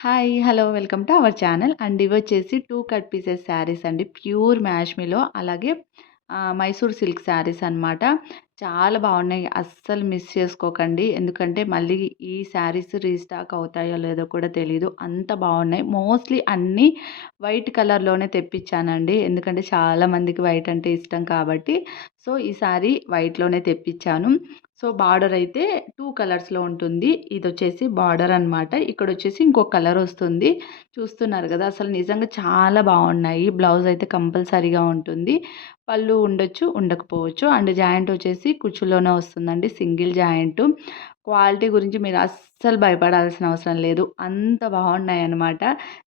Hi hello welcome to our channel. And ఇవి వచ్చేసి two cut pieces saris అండి. Pure మ్యాష్మిలో అలాగే మైసూర్ సిల్క్ శారీస్ అనమాట చాలా బాగున్నాయి. అస్సలు మిస్ చేసుకోకండి. ఎందుకంటే మళ్ళీ ఈ శారీస్ రీస్టాక్ అవుతాయో లేదో కూడా తెలీదు. అంత బాగున్నాయి. మోస్ట్లీ అన్నీ వైట్ కలర్లోనే తెప్పించానండి. ఎందుకంటే చాలామందికి వైట్ అంటే ఇష్టం కాబట్టి. సో ఈ సారీ వైట్లోనే తెప్పించాను. సో బార్డర్ అయితే టూ కలర్స్లో ఉంటుంది. ఇది వచ్చేసి బార్డర్ అనమాట ఇక్కడ వచ్చేసి ఇంకొక కలర్ వస్తుంది. చూస్తున్నారు కదా అసలు నిజంగా చాలా బాగున్నాయి. బ్లౌజ్ అయితే కంపల్సరీగా ఉంటుంది. పళ్ళు ఉండొచ్చు ఉండకపోవచ్చు. అండ్ జాయింట్ వచ్చేసి కుచ్చులోనే వస్తుందండి. Single joint. క్వాలిటీ గురించి మీరు అస్సలు భయపడాల్సిన అవసరం లేదు. అంత బాగున్నాయి అనమాట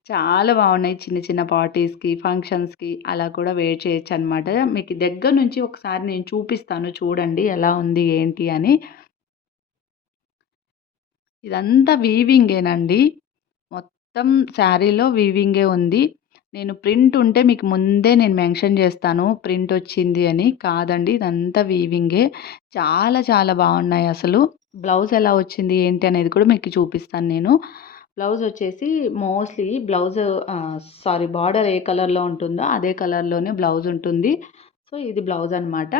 చాలా బాగున్నాయి చిన్న చిన్న పార్టీస్కి ఫంక్షన్స్కి అలా కూడా వేర్ చేయొచ్చు అనమాట మీకు దగ్గర నుంచి ఒకసారి నేను చూపిస్తాను. చూడండి ఎలా ఉంది ఏంటి అని. ఇదంతా వీవింగేనండి. మొత్తం శారీలో వీవింగే ఉంది. నేను ప్రింట్ ఉంటే మీకు ముందే నేను మెన్షన్ చేస్తాను. ప్రింట్ వచ్చింది అని కాదండి. ఇదంతా వీవింగే. చాలా చాలా బాగున్నాయి అసలు. బ్లౌజ్ ఎలా వచ్చింది ఏంటి అనేది కూడా మీకు చూపిస్తాను నేను. బ్లౌజ్ వచ్చేసి మోస్ట్లీ బ్లౌజ్ సారీ బార్డర్ ఏ కలర్లో ఉంటుందో అదే కలర్లోనే బ్లౌజ్ ఉంటుంది. సో ఇది బ్లౌజ్ అనమాట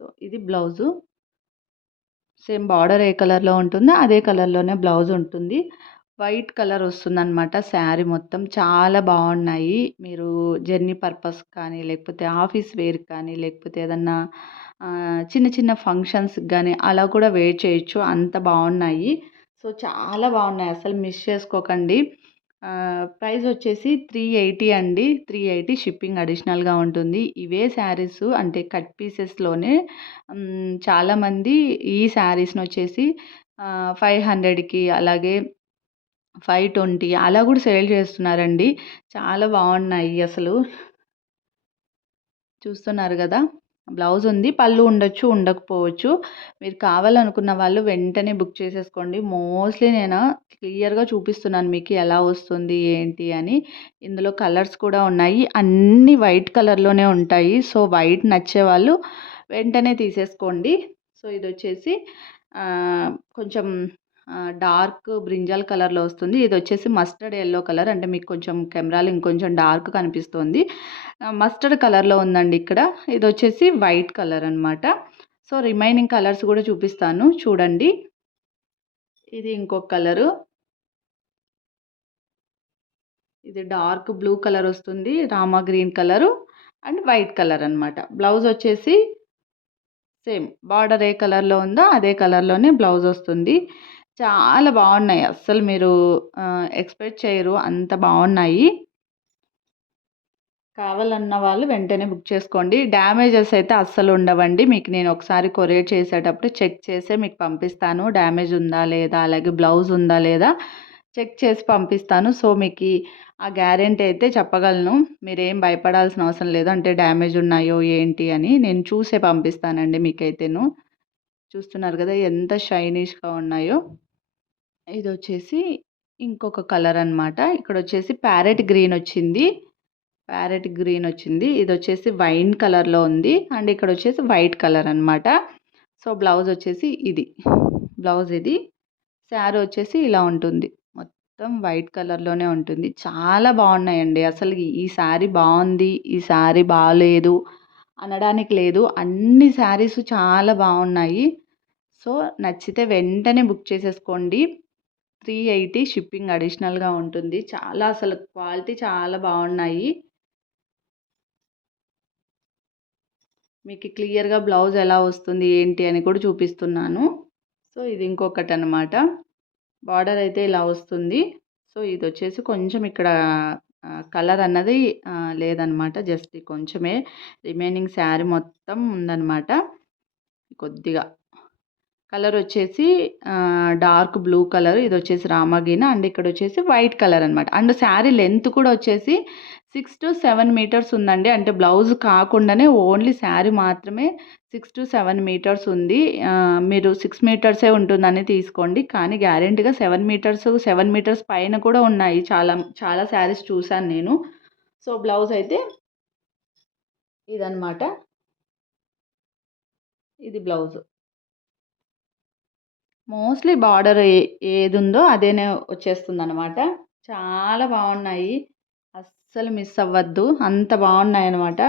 సో ఇది బ్లౌజు. సేమ్ బార్డర్ ఏ కలర్లో ఉంటుందో అదే కలర్లోనే బ్లౌజ్ ఉంటుంది. వైట్ కలర్ వస్తుందన్నమాట శారీ మొత్తం. చాలా బాగున్నాయి. మీరు జర్నీ పర్పస్ కానీ లేకపోతే ఆఫీస్ వేర్ కానీ లేకపోతే ఏదన్నా చిన్న చిన్న ఫంక్షన్స్కి కానీ అలా కూడా వేర్ చేయొచ్చు. అంత బాగున్నాయి. సో చాలా బాగున్నాయి. అసలు మిస్ చేసుకోకండి. ప్రైస్ వచ్చేసి త్రీ ఎయిటీ అండి. త్రీ ఎయిటీ షిప్పింగ్ అడిషనల్గా ఉంటుంది. ఇవే శారీస్ అంటే కట్ పీసెస్లోనే చాలామంది ఈ శారీస్ని వచ్చేసి ఫైవ్ హండ్రెడ్కి అలాగే ఫైవ్ ట్వంటీ అలా కూడా సేల్ చేస్తున్నారండి. చాలా బాగున్నాయి అసలు. చూస్తున్నారు కదా! బ్లౌజ్ ఉంది పళ్ళు ఉండొచ్చు ఉండకపోవచ్చు. మీరు కావాలనుకున్న వాళ్ళు వెంటనే బుక్ చేసేసుకోండి. మోస్ట్లీ నేను క్లియర్గా చూపిస్తున్నాను మీకు ఎలా వస్తుంది ఏంటి అని. ఇందులో కలర్స్ కూడా ఉన్నాయి. అన్నీ వైట్ కలర్లోనే ఉంటాయి. సో వైట్ నచ్చే వాళ్ళు వెంటనే తీసేసుకోండి. సో ఇది వచ్చేసి కొంచెం డార్క్ బ్రింజాల్ కలర్లో వస్తుంది. ఇది వచ్చేసి మస్టర్డ్ ఎల్లో కలర్. అంటే మీకు కొంచెం కెమెరాలు ఇంకొంచెం డార్క్ కనిపిస్తుంది. మస్టర్డ్ కలర్లో ఉందండి ఇక్కడ. ఇది వచ్చేసి వైట్ కలర్ అనమాట సో రిమైనింగ్ కలర్స్ కూడా చూపిస్తాను. చూడండి. ఇది ఇంకొక కలరు. ఇది డార్క్ బ్లూ కలర్ వస్తుంది. Rama green colour and white colour అనమాట బ్లౌజ్ వచ్చేసి సేమ్. బార్డర్ ఏ కలర్లో ఉందో అదే కలర్లోనే బ్లౌజ్ వస్తుంది. చాలా బాగున్నాయి అస్సలు మీరు ఎక్స్పెక్ట్ చేయరు. అంత బాగున్నాయి కావాలన్న వాళ్ళు వెంటనే బుక్ చేసుకోండి. డ్యామేజెస్ అయితే అస్సలు ఉండవండి. మీకు నేను ఒకసారి కొరియర్ చేసేటప్పుడు చెక్ చేసే మీకు పంపిస్తాను. డ్యామేజ్ ఉందా లేదా? అలాగే బ్లౌజ్ ఉందా లేదా? చెక్ చేసి పంపిస్తాను. సో మీకు ఆ గ్యారెంటీ అయితే చెప్పగలను. మీరేం భయపడాల్సిన అవసరం లేదు. అంటే డ్యామేజ్ ఉన్నాయో ఏంటి అని నేను చూసే పంపిస్తానండి మీకైతేను. చూస్తున్నారు కదా ఎంత షైనిష్గా ఉన్నాయో. ఇది వచ్చేసి ఇంకొక కలర్ అనమాట ఇక్కడ వచ్చేసి ప్యారెట్ గ్రీన్ వచ్చింది ప్యారెట్ గ్రీన్ వచ్చింది ఇది వచ్చేసి వైన్ కలర్లో ఉంది. అండ్ ఇక్కడ వచ్చేసి వైట్ కలర్ అనమాట సో బ్లౌజ్ వచ్చేసి ఇది. బ్లౌజ్ ఇది. శారీ వచ్చేసి ఇలా ఉంటుంది. మొత్తం వైట్ కలర్లోనే ఉంటుంది. చాలా బాగున్నాయండి అసలు ఈ శారీ బాగుంది ఈ శారీ బాగాలేదు అనడానికి లేదు. అన్ని శారీస్ చాలా బాగున్నాయి సో నచ్చితే వెంటనే బుక్ చేసేసుకోండి. త్రీ ఎయిటీ షిప్పింగ్ అడిషనల్గా ఉంటుంది. చాలా అసలు క్వాలిటీ చాలా బాగున్నాయి. మీకు క్లియర్గా బ్లౌజ్ ఎలా వస్తుంది ఏంటి అని కూడా చూపిస్తున్నాను. సో ఇది ఇంకొకటి అనమాట బార్డర్ అయితే ఇలా వస్తుంది. సో ఇది వచ్చేసి కొంచెం ఇక్కడ కలర్ అన్నది లేదనమాట. జస్ట్ కొంచెమే రిమైనింగ్ శారీ మొత్తం ఉందనమాట. కొద్దిగా కలర్ వచ్చేసి డార్క్ బ్లూ కలర్ ఇది వచ్చేసి రామగిన అండ్ ఇక్కడ వచ్చేసి వైట్ కలర్ అనమాట అండ్ శారీ లెంత్ కూడా వచ్చేసి సిక్స్ టు సెవెన్ మీటర్స్ ఉందండి. అంటే బ్లౌజ్ కాకుండానే ఓన్లీ శారీ మాత్రమే సిక్స్ టు సెవెన్ మీటర్స్ ఉంది. మీరు సిక్స్ మీటర్సే ఉంటుందని తీసుకోండి. కానీ గ్యారెంటీగా సెవెన్ మీటర్స్ సెవెన్ మీటర్స్ పైన కూడా ఉన్నాయి. చాలా చాలా శారీస్ చూశాను నేను. సో బ్లౌజ్ అయితే ఇదనమాట ఇది బ్లౌజ్. మోస్ట్లీ బార్డర్ ఏ ఏది ఉందో అదేనే వచ్చేస్తుంది అనమాట చాలా బాగున్నాయి అస్సలు మిస్ అవ్వద్దు. అంత బాగున్నాయి అనమాట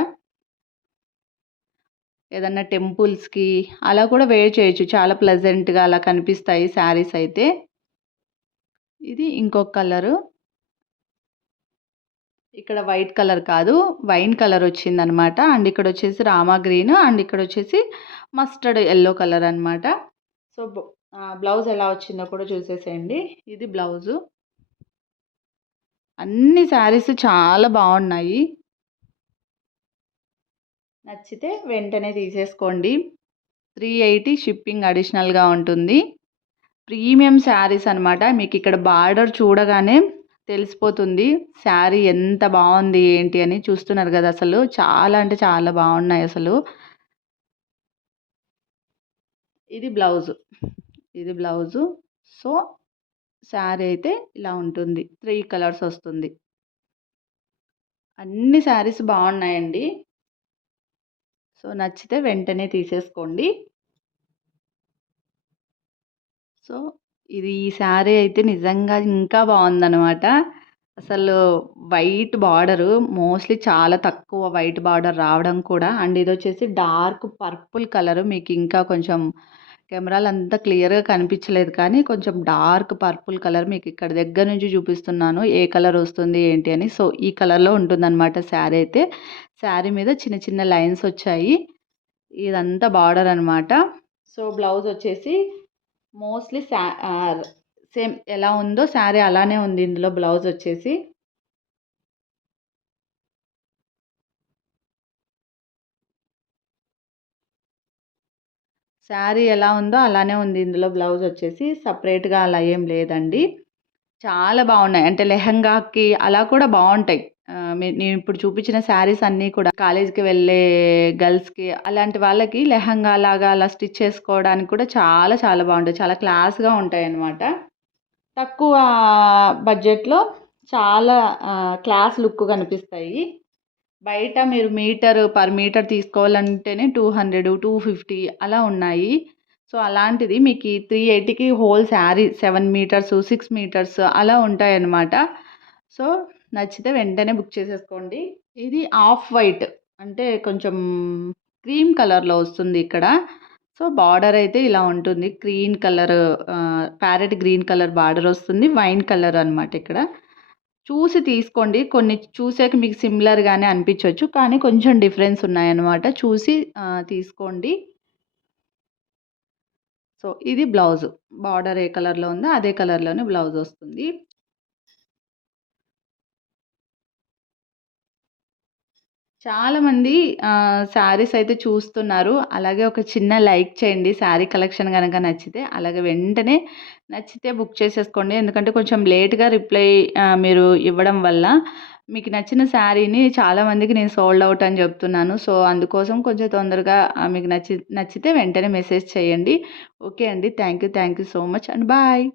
ఏదన్నా టెంపుల్స్కి అలా కూడా వేర్ చేయొచ్చు. చాలా ప్లెజెంట్గా అలా కనిపిస్తాయి శారీస్ అయితే. ఇది ఇంకొక కలరు. ఇక్కడ వైట్ కలర్ కాదు. వైన్ కలర్ వచ్చిందనమాట అండ్ ఇక్కడ వచ్చేసి రామా గ్రీన్. అండ్ ఇక్కడ వచ్చేసి మస్టర్డ్ ఎల్లో కలర్ అనమాట సో బ్లౌజ్ ఎలా వచ్చిందో కూడా చూసేసేయండి. ఇది బ్లౌజు. అన్ని శారీస్ చాలా బాగున్నాయి. నచ్చితే వెంటనే తీసేసుకోండి. త్రీ ఎయిటీ షిప్పింగ్ అడిషనల్గా ఉంటుంది. ప్రీమియం శారీస్ అనమాట మీకు ఇక్కడ బార్డర్ చూడగానే తెలిసిపోతుంది. శారీ ఎంత బాగుంది ఏంటి అని చూస్తున్నారు కదా అసలు. చాలా అంటే చాలా బాగున్నాయి అసలు. ఇది బ్లౌజు. ఇది బ్లౌజు. సో శారీ అయితే ఇలా ఉంటుంది. త్రీ కలర్స్ వస్తుంది. అన్ని శారీస్ బాగున్నాయండి. సో నచ్చితే వెంటనే తీసేసుకోండి. సో ఇది ఈ శారీ అయితే నిజంగా ఇంకా బాగుందనమాట అసలు వైట్ బార్డరు మోస్ట్లీ చాలా తక్కువ వైట్ బార్డర్ రావడం కూడా అండ్ ఇది వచ్చేసి డార్క్ పర్పుల్ కలర్ మీకు ఇంకా కొంచెం కెమెరాలు అంతా క్లియర్గా కనిపించలేదు. కానీ కొంచెం డార్క్ పర్పుల్ కలర్ మీకు ఇక్కడ దగ్గర నుంచి చూపిస్తున్నాను. ఏ కలర్ వస్తుంది ఏంటి అని. సో ఈ కలర్లో ఉంటుందన్నమాట శారీ అయితే. శారీ మీద చిన్న చిన్న లైన్స్ వచ్చాయి. ఇదంతా బార్డర్ అనమాట సో బ్లౌజ్ వచ్చేసి మోస్ట్లీ సేమ్ ఎలా ఉందో శారీ అలానే ఉంది. ఇందులో బ్లౌజ్ వచ్చేసి శారీ ఎలా ఉందో అలానే ఉంది. ఇందులో బ్లౌజ్ వచ్చేసి సపరేట్గా అలా ఏం లేదండి. చాలా బాగున్నాయి. అంటే లెహంగాకి అలా కూడా బాగుంటాయి. నేను ఇప్పుడు చూపించిన శారీస్ అన్నీ కూడా కాలేజీకి వెళ్ళే గర్ల్స్కి అలాంటి వాళ్ళకి లెహంగా లాగా అలా స్టిచ్ చేసుకోవడానికి కూడా చాలా చాలా బాగుంటాయి. చాలా క్లాస్గా ఉంటాయి అన్నమాట తక్కువ బడ్జెట్లో చాలా క్లాస్ లుక్ కనిపిస్తాయి. బయట మీరు మీటర్ పర్ మీటర్ తీసుకోవాలంటేనే టూ హండ్రెడ్ టూ ఫిఫ్టీ అలా ఉన్నాయి. సో అలాంటిది మీకు three ఎయిటీకి whole sari seven metres six metres అలా ఉంటాయన్నమాట. సో నచ్చితే వెంటనే బుక్ చేసేసుకోండి. ఇది ఆఫ్ వైట్ అంటే కొంచెం క్రీమ్ కలర్లో వస్తుంది ఇక్కడ. సో బార్డర్ అయితే ఇలా ఉంటుంది. Green colour parrot green colour border వస్తుంది. వైన్ కలర్ అనమాట ఇక్కడ. చూసి తీసుకోండి. కొన్ని చూసాక మీకు సిమిలర్గానే అనిపించవచ్చు కానీ కొంచెం డిఫరెన్స్ ఉన్నాయన్నమాట. చూసి తీసుకోండి. సో ఇది బ్లౌజ్. బార్డర్ ఏ కలర్లో ఉందో అదే కలర్లోనే బ్లౌజ్ వస్తుంది. చాలామంది శారీస్ అయితే చూస్తున్నారు. అలాగే ఒక చిన్న లైక్ చేయండి. శారీ కలెక్షన్ కనుక నచ్చితే అలాగే వెంటనే నచ్చితే బుక్ చేసేసుకోండి. ఎందుకంటే కొంచెం లేట్గా రిప్లై మీరు ఇవ్వడం వల్ల మీకు నచ్చిన శారీని చాలామందికి నేను సోల్డ్ అవుట్ అని చెప్తున్నాను. సో అందుకోసం కొంచెం తొందరగా మీకు నచ్చి నచ్చితే వెంటనే మెసేజ్ చేయండి. ఓకే అండి. Thank you. Thank you so much. And bye.